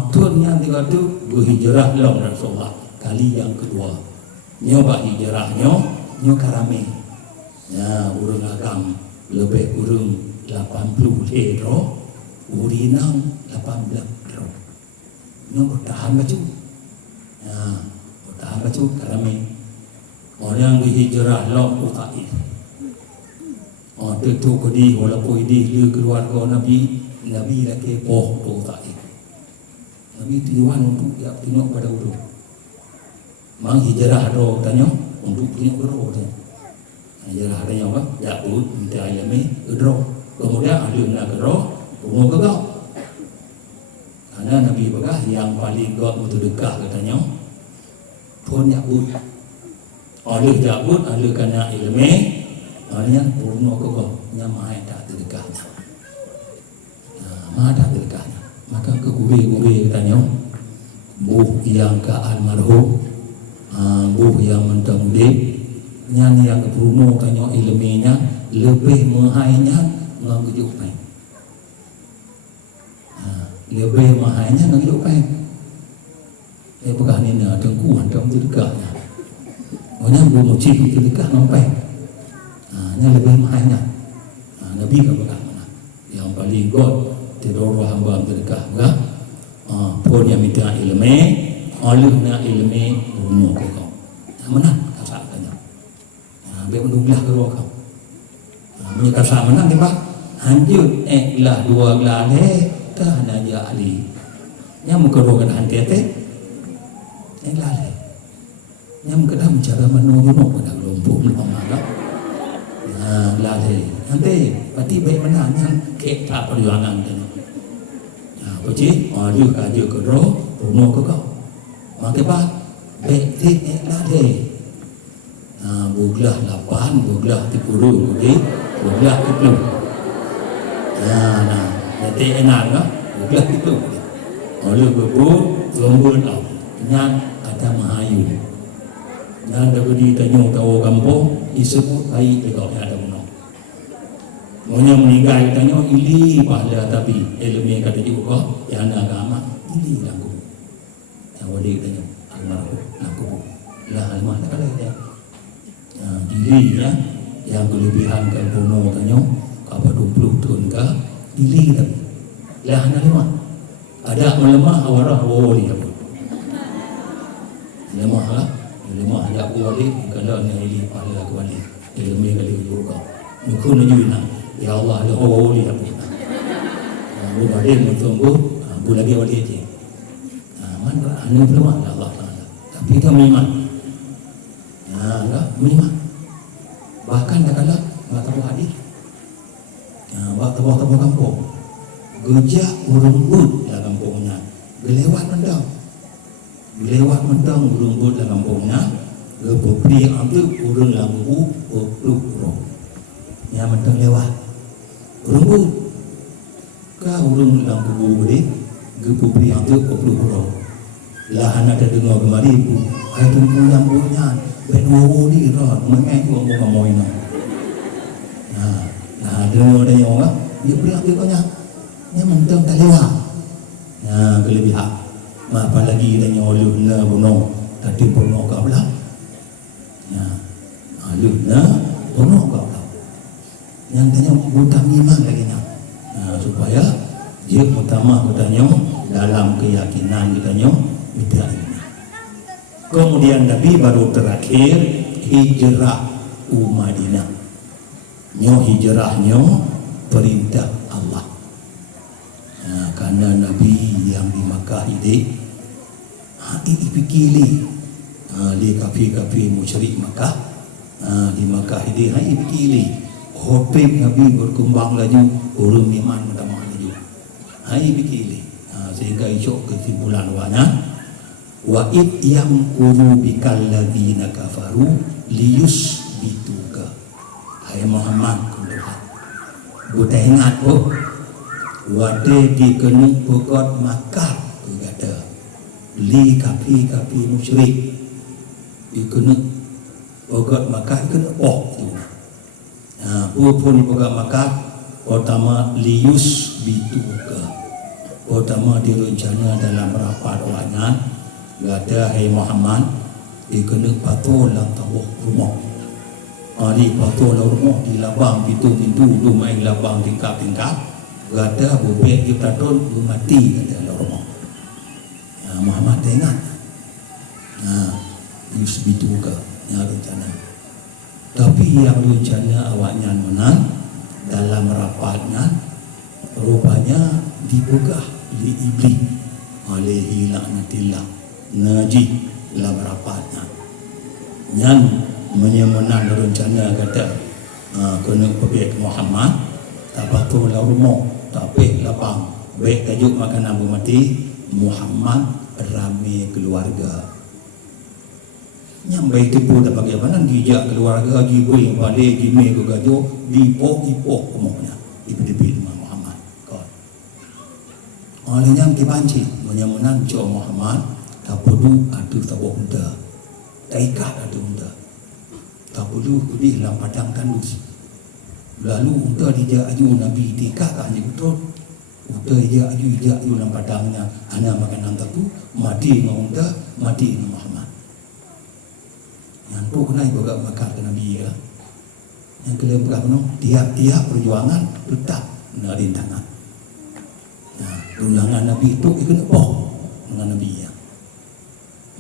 Tuan yang tiga tu berhijrah lo Rasulullah kali yang kedua. Nyoba hijrahnya, karame. Urang agam. Lebih kurang 80 lero, urinang 18 lero. Ini bertahan baju. Bertahan baju karena orang berhijrah lo Taif. Tentu kodi walaupun dia keluarga Nabi lagi poh tu Taif. Nabi tujuan untuk ya tengok pada urut. Mang hijrah do tanya untuk tengok urut. Hijrah ada yang apa? Jabut, minta ayami, kedro. Kemudian ada nak kedro, umur kegau. Karena Nabi berkah yang paling gak betul dekah katanya, pun jabut. Ada jabut, ada kena ilmu, ada purno kegau, yang mahal tak terdekahnya. Mahal tak terdekahnya. Maka kegubih-gubih katanya, buh yang ke almarhum, buh yang mentang udip, nyanyi yang kepuruno tanya ilminya lebih mahainya nganggujupai lebih mahainya nganggujupai bukan ini tengkuan dalam terdekahnya orang belum ucip terdekah ngampai yang lebih mahainya Nabi kan bukan yang paling god tidur hamba terdekah bukan pun yang minta ilmi olehnya ilmi bunuh kau menang biar mendunglah ke ruang kau. Menyekap sama nanti pak. Hanjut lah dua gelale dah naja ali. Yang muka ruang hanti ate. Gelale. Yang muka dah mencara menuju pada kelompok melama. Gelale. Nanti pati baik mana yang kita perjuangan dan. Peci, dia kaji ke roh, penuh ke kau. Maka pak, baik gelale. Buglah 8, buglah 10, buglah 10. Nanti enak kan? Buglah 10. Oleh bebu, lombol tau. Yang ada mahayu. Yang ada berdiri tanya tahu kampung, disebut baik kalau ada menang. Maunya meninggal tanya ili pahala tapi ilmu kata juga yang agama ili lagu. Yang boleh tanya almarhum lagu. Lah almarhum kalau dia diri ya yang kelebihan ke bono tanya apa 20 tahun ke diri tapi lah lemah ada melemah awarah wali apa lemah ada wali kalau ni pahala wali ilmu kali juga mukun nyuina ya Allah ada wali apa lu balik menunggu bu lagi wali je mana anu lemah Allah Taala tapi kami iman menyimak bahkan tak kalah tahu hadis waktu kampung gejak urung dalam kampungnya gelewat mendang urung dalam kampungnya gepupri ambil urung lambu urung yang mendang lewat urung urung lambu gede gepupri ambil urung lah anak ada dengar kemari ibu hai tunggu lambunya benwo ni rod mengai ko mo mo ina ada yang orang dia beri ambil banyak Yang mentang tak lewat. Kelebihan. Apalagi tanya oleh na bunuh tadi bunuh kau belah. Oleh na bunuh kau belah. Yang tanya bukan iman lagi nak. Supaya dia pertama katanya dalam keyakinan katanya tidak iman. Kemudian Nabi baru terakhir hijrah Madinah. Hijrahnya perintah Allah. Karena Nabi yang di Makkah ini fikirli di kafi musyrik Makkah di Makkah ini fikirli hotep Nabi berkembang laju orang iman pertama laju fikirli sehingga esok kesimpulan wa id yang kuru bikal ladina kafaru lius bituka. Hai Muhammad kunduhan buta ingat wade dikenung pokot Makkah tu kata li kafi musyrik dikenung pokot Makkah dikenung tu pun pokot Makkah pertama lius bituka pertama direncana dalam rapat awaknya kata hai Muhammad dikenung patol lang tawah rumah di patol rumah di labang pintu rumah yang labang tingkap kata bubek kita ton mati kata Allah. Muhammad ingat. Yusbitu ke yang rencana. Tapi yang rencana awaknya menang dalam rapatnya rupanya dibegah oleh iblis alaihi laknatillah najib dalam rapatnya. Yang menyemenang rencana kata kena pergi ke Muhammad tak patut lah rumah tapi lapang baik tajuk makanan mati Muhammad ramai keluarga yang baik tipu tak pakai mana dijak keluarga gibui balik gime ke gajo dipok umumnya dipi dengan Muhammad kau oleh yang dibanci menyamunan jo Muhammad tak perlu adu tawak unta tak ikat adu unta tak perlu pergi dalam padang tandus. Lalu unta dia aju Nabi dikakak ni betul. Unta dia aju dalam padangnya. Ana makanan tu mati dengan unta, mati dengan Muhammad. Yang tu kena juga makan ke Nabi ya. Yang kelima berapa tiap-tiap perjuangan tetap nak rintangan. Perjuangan Nabi itu ikut boh dengan Nabi ya.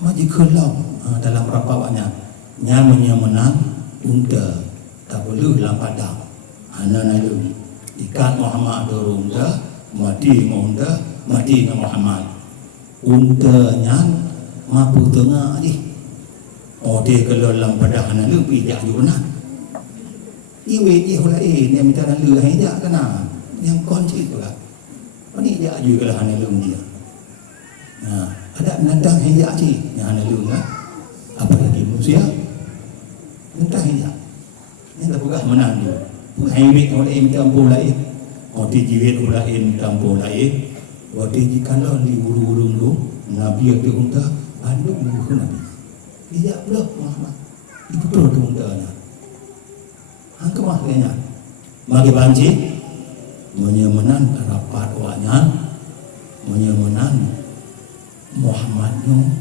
Maji kelau dalam rapawannya nyamannya menang unta tak boleh dalam padang. Anak lalu ikat Muhammad dorong unta mati dengan unta mati dengan Muhammad untanya mampu tengah ni dia kalau dalam padang lalu pijak juga nak iwe hulain yang minta lalu hanya kena yang kunci pula ni dia juga lah lalu dia ada nandang hanya sih yang lalu apa lagi manusia minta hanya ni tak bukan menang dia Haiwit oleh campur lain, waktu jiwit oleh campur lain, waktu jikalau di ulu-ulu lu Nabi ada unta, bandung muka Nabi. Dia pula Muhammad, itu betul tu untanya. Angka maknanya, mari banci, menyemenan rapat awaknya, menyemenan Muhammadnya,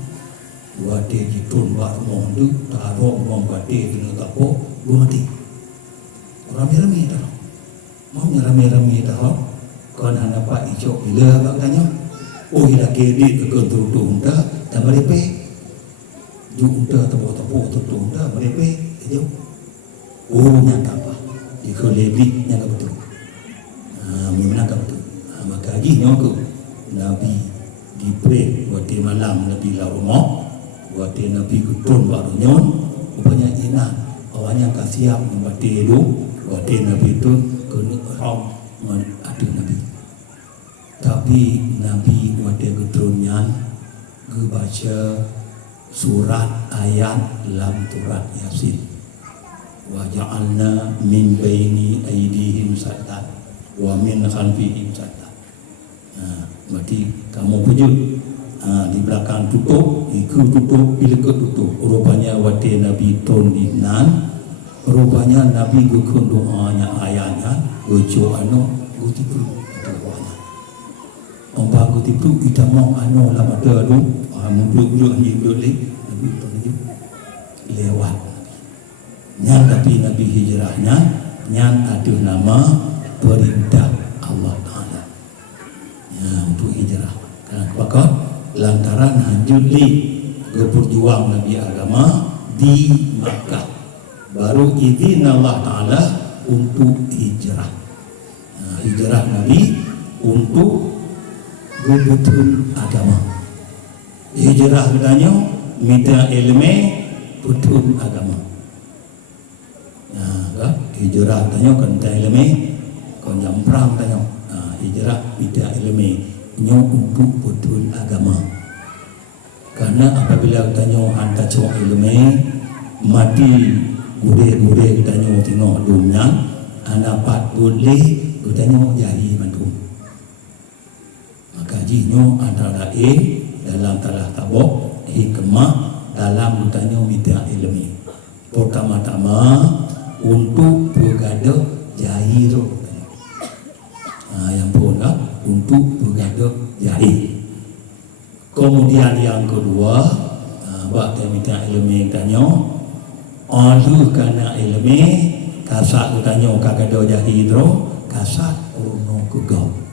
waktu ditun bak mondu, taruh membati dengan kapok, dua mati. Rame-rame dah. Mau rame-rame dah. Kau nak dapat ijok bila agaknya. Ila kedi ke turun dah, tak berepe. Junta tepuk-tepuk turun dah berepe. Jauh. Nyata apa? Jika lebih nyata betul. Memang betul. Maka lagi nyoko Nabi dipre waktu malam Nabi la rumah. Waktu Nabi kutun baru nyon. Rupanya ina awalnya kasiap membati itu. Waktu Nabi itu kena haram ada Nabi. Tapi Nabi waktu keturunnya baca surat ayat dalam surat Yasin. Wa ja'alna min baini aydihim saddan wa min khalfihim saddan. Berarti kamu wujud di belakang tutup, ikut tutup, bila ke tutup. Rupanya waktu Nabi turun di nan. Rupanya Nabi gukun doanya ayatnya, gucu anu, gucu doanya. bagu tipu kita mau anu lama tu muduk ni boleh Nabi tu lewat nyan tapi Nabi hijrahnya nyan ada nama perintah Allah Ta'ala untuk hijrah kenapa lantaran hanjur li berjuang Nabi agama di Makkah baru izin Allah Ta'ala untuk hijrah hijrah Nabi untuk betul agama hijrah katanya minta ilmu betul agama hijrah tanya kan minta ilmu kon yang perang tanya hijrah minta ilmu nyo untuk betul agama karena apabila tanya hantar cowok ilmu mati gure tanya tengok dunia anapat boleh tanya jadi mantu jinyo antara lain dalam talah tabok hikmah dalam bertanya minta ilmu pertama-tama untuk bergaduh jahiro yang pun untuk bergaduh jahil kemudian yang kedua buat minta ilmu tanya alu kana ilmu kasat tanya kagaduh jahiro kasat uno kugau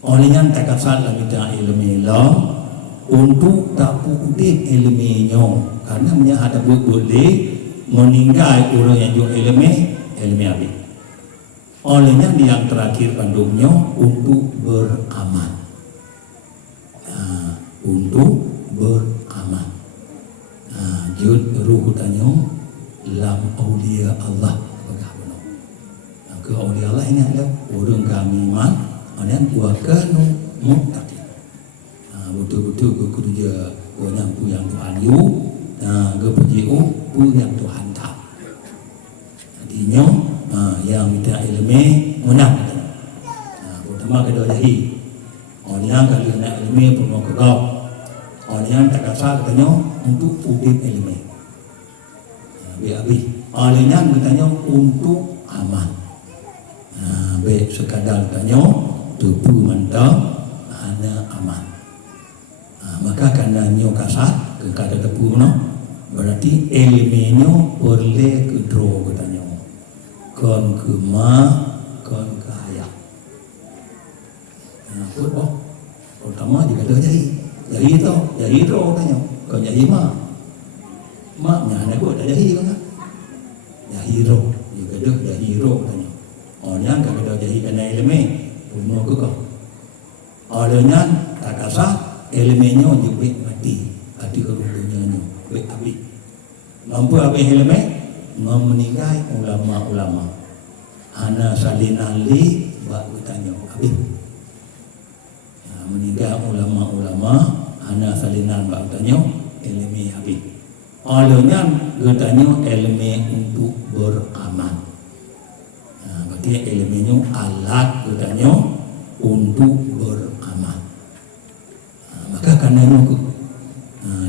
olehnya tak kasar lah minta ilmu lah untuk tak putih ilmunya karena punya ada boleh meninggal orang yang jual ilmu habis olehnya yang terakhir kandungnya untuk beramal untuk beramal jud ruh tanya lam aulia Allah ke aulia Allah ini adalah orang kami iman dan wakanu muttaqin betul-betul kerja yang yang Tuhan yu kepujiu pu yang Tuhan tak jadinya yang minta ilmu menang pertama kedua dahi orang kalau nak ilmu pun mau kedok orang tak kasar katanya untuk udip ilmu habis orang katanya untuk amal baik sekadar katanya tubuh mentang hanya aman maka karena nyo kasat ke kata tepu no berarti ilmunya boleh kedro katanya kon kema kon kaya pertama jika ada jadi itu katanya kon jadi maknya anak gua ada jadi kan jadi jika ada jadi katanya orang kalau ada jadi kena ilmu umur ke kau olehnya tak kasar elemennya juga mati hati kerugiannya baik habis mampu habis elemen meninggal ulama-ulama ana salinan li buat bertanya habis meninggal ulama-ulama ana salinan buat bertanya elemen habis olehnya bertanya elemen untuk beramal berarti elemennya alat katanya untuk beramal maka karena itu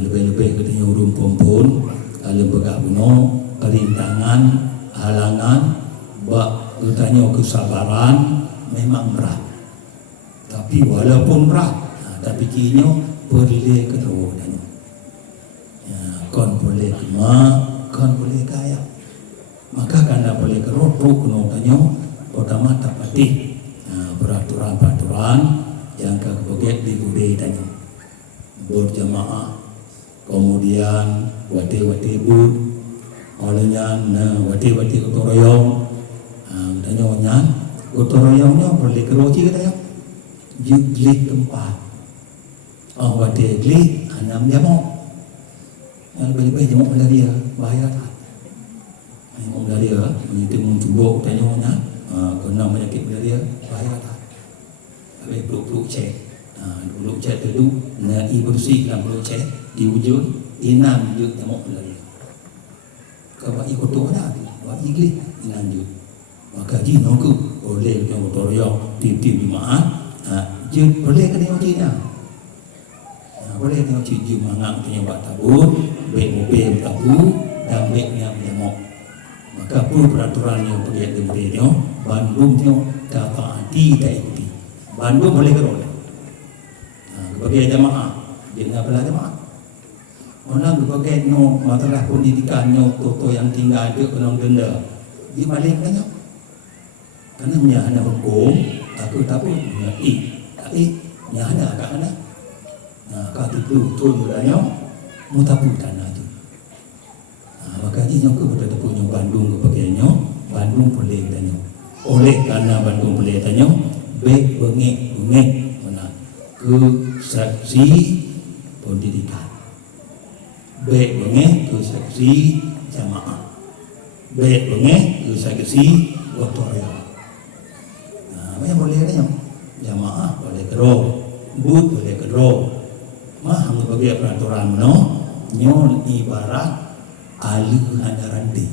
lebih-lebih katanya urung pompon kalau bergabung perintangan halangan bak katanya kesabaran memang berat tapi walaupun berat tapi kini boleh kedua katanya kon boleh kema kon boleh kaya maka karena boleh kerotok kena tanya pertama tak patih peraturan-peraturan yang kebeget di budaya tanya berjamaah kemudian wati-wati bud olehnya wati-wati gotoroyong tanya nyan gotoroyongnya boleh keroci katanya jiglik tempat wati glik anam jamok lebih-lebih jamok malaria bahaya tak malaria menyebabkan cubuk tanya kena penyakit malaria bahaya tak habis peluk-peluk cek peluk cek tu nak bersih dalam peluk cek di wujud inam wujud tengok malaria kalau ikut tu ada buat iglis inam wujud maka jin aku boleh yang motoriok tim-tim jemaah jin boleh kena wajibnya boleh tengok jin mangang tanya buat tabur baik mobil tabur dan baiknya jamok maka perlu peraturan yang pergi dia Bandung tengok tak taati tak ikuti Bandung boleh kerol Bagi jamaah, dia nak bela jamaah. Orang berbagai no masalah pendidikannya, toto yang tinggal ada kena denda. Dia balik tanya. Karena nyahana hukum, aku tak pun tapi nyahana kat mana? Kau tu betul tanya, mu tak pun tanah tu. Maka dia nyok betul punya Bandung kebagainya, Bandung boleh tanya. Oleh karena Bandung boleh tanya, baik bengek mana ke saksi pendidikan. Baik bengek ke saksi jamaah. Baik bengek ke saksi gotong royong. Banyak boleh tanya. Jamaah boleh kedro, but boleh kedro. Mah bagi peraturan no, nyon ibarat alu hana ranti.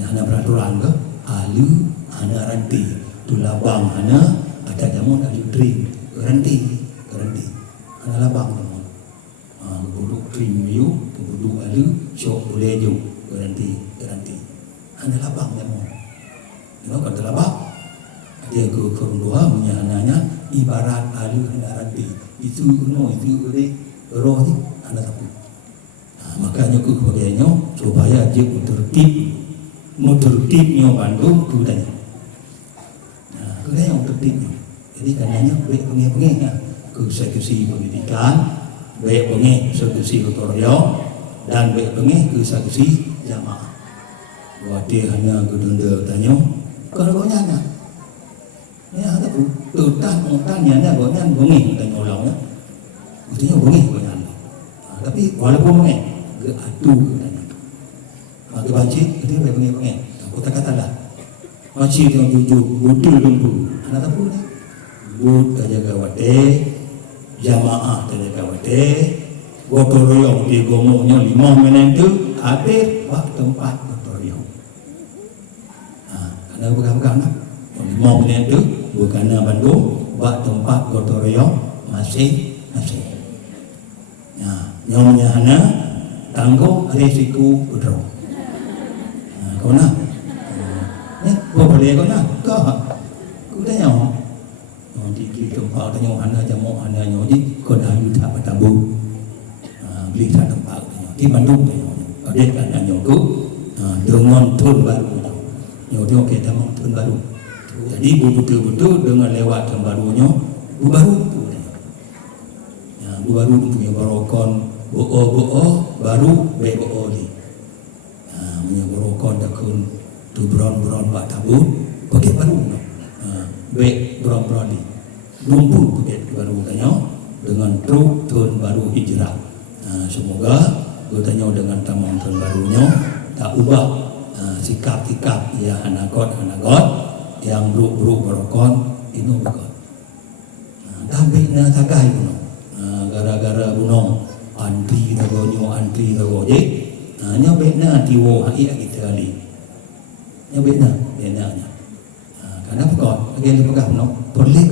Hana peraturan ke alu hana ranti. Tu labang hana ada jamu alu drink ranti. Hana labang jamu. Buduk drink you, buduk alu syok boleh ju ranti. Hana labang jamu. Ini kata labang. Dia ke dua menyananya ibarat alu hana ranti. Itu boleh roh ni hana tapi. Makanya aku kebagiannya supaya dia tertibnya Bandung tu tanya. Kerana yang tertibnya. Jadi karenanya baik pengeh-pengehnya ke seksi pendidikan, baik pengeh seksi gotong royong dan baik pengeh ke seksi jamaah. Buat dia hanya gedenda tanya, kalau nyana. Ya ada pun tutan nyana gonya bengeh tanya orang ya. Mestinya bengeh gonya. Tapi walaupun bengeh atu tanya. Maka baca itu bengeh. Aku tak katalah. Baca yang jujur betul lembu. Anak tahu ni. But jaga wate, jamaah jaga wate, gotong royong di gomongnya 5 minit tu habis wak tempat gotong royong. Karena bukan 5 minit tu bukan Bandung, wak tempat gotong royong masih. Nyonya hana tangguh risiko udro. Kau nak? Ni boleh kau nak? Kau tanya. Di tempat tanya hana jamu hana nyoji kau dah yu tak tabu. Beli tak tempat tanya. Di Bandung tanya. Ada kan nyoku dengan tun baru. Nyoji okey tamang tun baru. Jadi betul-betul dengan lewat tun barunya baru tu. Baru punya barokon bo baru be bo ni. Punya barokon takun tu bron bak tabut pakai baru no. Be bron ni. Lumpuh pakai baru tanya dengan truk tahun baru hijrah. Semoga bertanya dengan tamang tahun barunya tak ubah sikap-sikap ya hanagot yang buruk barokon ini bukan. Tapi na tagai pun. Gara-gara bunuh antri nago je nya bena tiwo hai kita ali nya bena nya karena pekot lagi pegang no boleh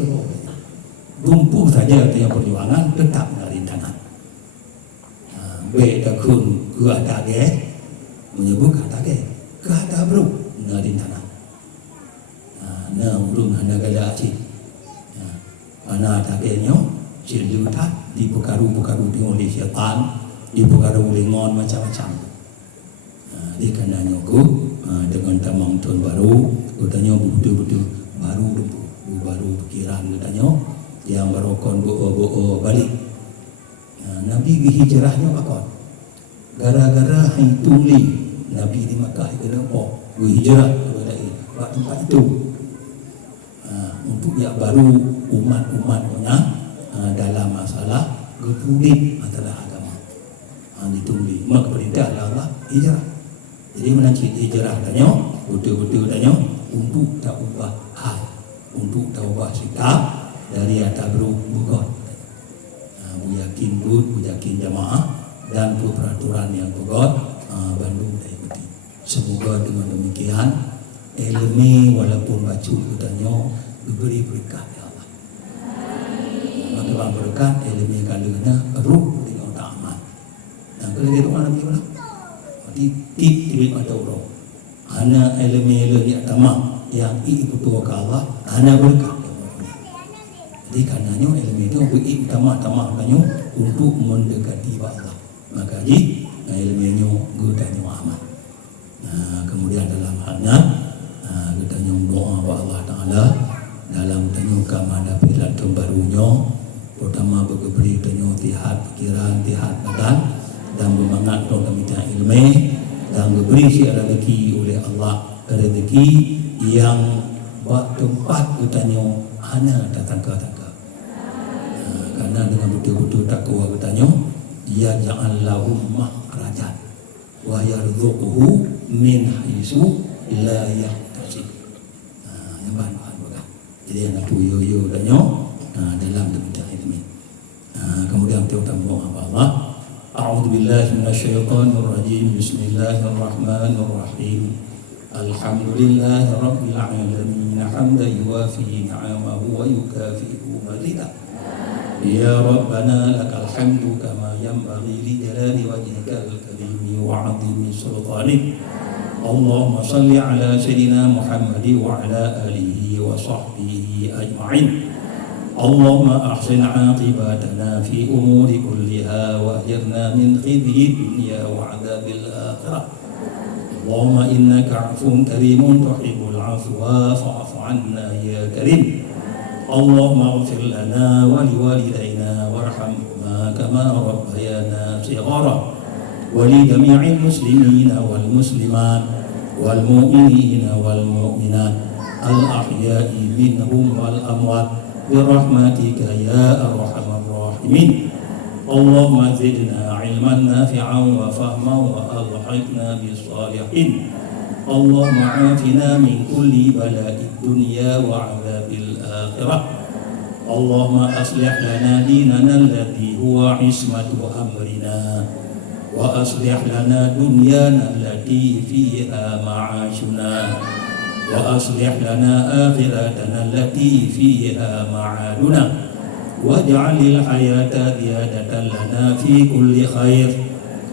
lumpuh saja tiang perjuangan tetap dari tangan be takun ke atage menyebut atage ke atas bro dari tangan urung hana gala aci ana atage nyo cilutat di perkaru-perkaru di oleh syaitan, di perkaru lengon macam-macam. Dia kena nyoku dengan tamang tahun baru, katanya betul-betul baru pikiran katanya yang barokon bo balik. Nabi hijrahnya bakon. Gara-gara hai tuli Nabi di Makkah kena hijrah kepada tempat itu. Untuk yang baru umat-umatnya dalam masalah gepudik masalah agama dituli maka perintah Allah hijrah. Jadi menanci hijrah tanya betul-betul tanya untuk tak ubah hal, untuk tak ubah sikap dari atas bukan yakin yakin jamaah dan peraturan yang bukan Bandung tak ikuti. Semoga dengan demikian ilmu walaupun baju tanya diberi berkah Tuhan berkat ilmu kalanya ruh dengan tamat. Kalau dia orang lagi mana? Tip atau roh. Ana ilmu yang tamat yang ikut Allah, ana berkat. Jadi karenanya ilmu itu utama-tama untuk mendekati Allah. Maka ilmunya gudanya aman. Kemudian dalam halnya gudanya doa kepada Allah Ta'ala dalam tanya kamada pilat barunya pertama beri tanya tihat pikiran tihat badan dan bermangat untuk minta ilmu dan diberi si rezeki oleh Allah, rezeki yang buat tempat bertanya hanya datang ke karena dengan betul-betul takwa bertanya ya ja'allahu makhrajan wa yarzuquhu min haitsu la yahtasib. Yang bahan bukan. Jadi anak tu yo tanya dalam minta ilmu. Kemudian kita tambah Allah. A'udzu billahi minasyaitonir rajim. Bismillahirrahmanirrahim. Alhamdulillahi rabbil alamin hamdan yuwafi ni'amahu wa yukafi'u mazidah. Ya Rabbana lakal hamdu kama yanbaghi li jalali wajhikal karimi wa 'azimi sultanik. Allahumma salli ala sayyidina Muhammad wa ala alihi wa sahbihi ajma'in. Allahumma ahsin 'aqibatana fi umuri kulliha wa ajirna min khizyi dunya wa 'adzabil akhirah. Allahumma innaka 'afuwun karimun tuhibbul 'afwa fa'fu 'anna ya karim. Allahumma ighfir lana wa liwalidayna warhamhuma kama rabbayana shighara wa li jami'il muslimina wal muslimat wal mu'minina wal mu'minat al ahya'i minhum wal amwat bi rahmatika ya arhamar rahimin. Allahumma zidna ilman nafi'an wa fahman wa alhiqna bis salihin. Allahumma afina min kulli bala'id dunya wa 'adzabil akhirah. Allahumma aslih lana dinana alladhi huwa ismatu amrina wa aslih lana dunyana allati fiha ma'ashuna wa aslih lana akhiratana allati fiha ma'aduna waj'alil hayata ziyadatan lana fi kulli khair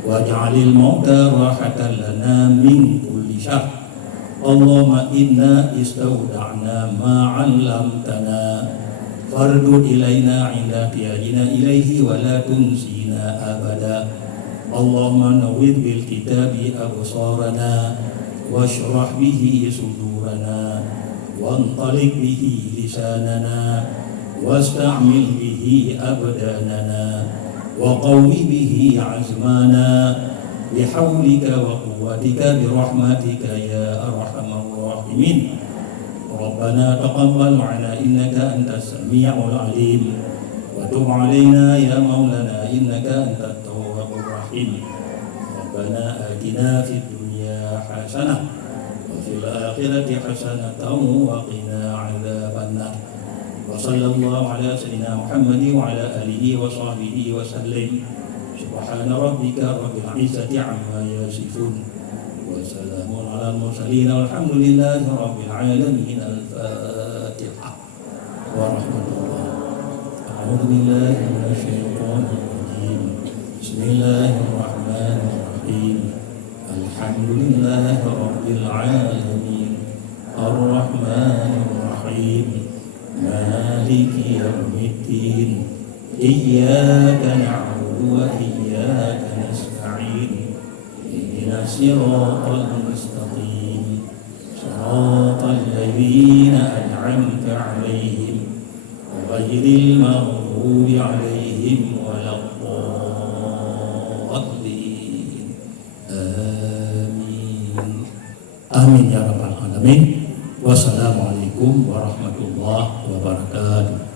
waj'alil mauta rahatan lana min kulli syarr. Allahumma inna istawda'na ma 'allamtana fardud ilaina 'inda qiyamina ilaihi wa la tunsina abada. Allahumma nawwir bil kitabi absarana washrah bihi sudurana wantaliq bihi lisanana wasta'mil bihi abdanana wa qawwi bihi azmana bihawlika wa quwwatika birahmatika ya arhamar rahimin. Rabbana taqabbal 'anna innaka antas sami'ul 'alim wa tub 'alaina ya maulana innaka antat tawwabur rahim. Rabbana atina fid dunya hasanah wa fil akhirati hasanatan wa qina 'adzaban nar. Wa sallallahu ala sayyidina Muhammad wa ala alihi wa sahbihi wa sallim. Subhana rabbika rabbil izzati amma yasifun wa salamun alal mursalin walhamdulillahi rabbil alamin. Al-Fatihah wa rahmatullah. A'udzu billahi minasyaitonir rajim. Bismillahirrahmanirrahim. Alhamdulillahi rabbil alamin. Ar-Rahmanir Rahim. Maliki yaumiddin. Iyyaka na'budu wa iyyaka nasta'in. Ihdinas siratal mustaqim. Siratal ladzina an'amta 'alaihim ghairil maghdubi 'alaihim waladdallin. Amin. Amin ya rabbal alamin. Wassalamualaikum warahmatullahi wabarakatuh.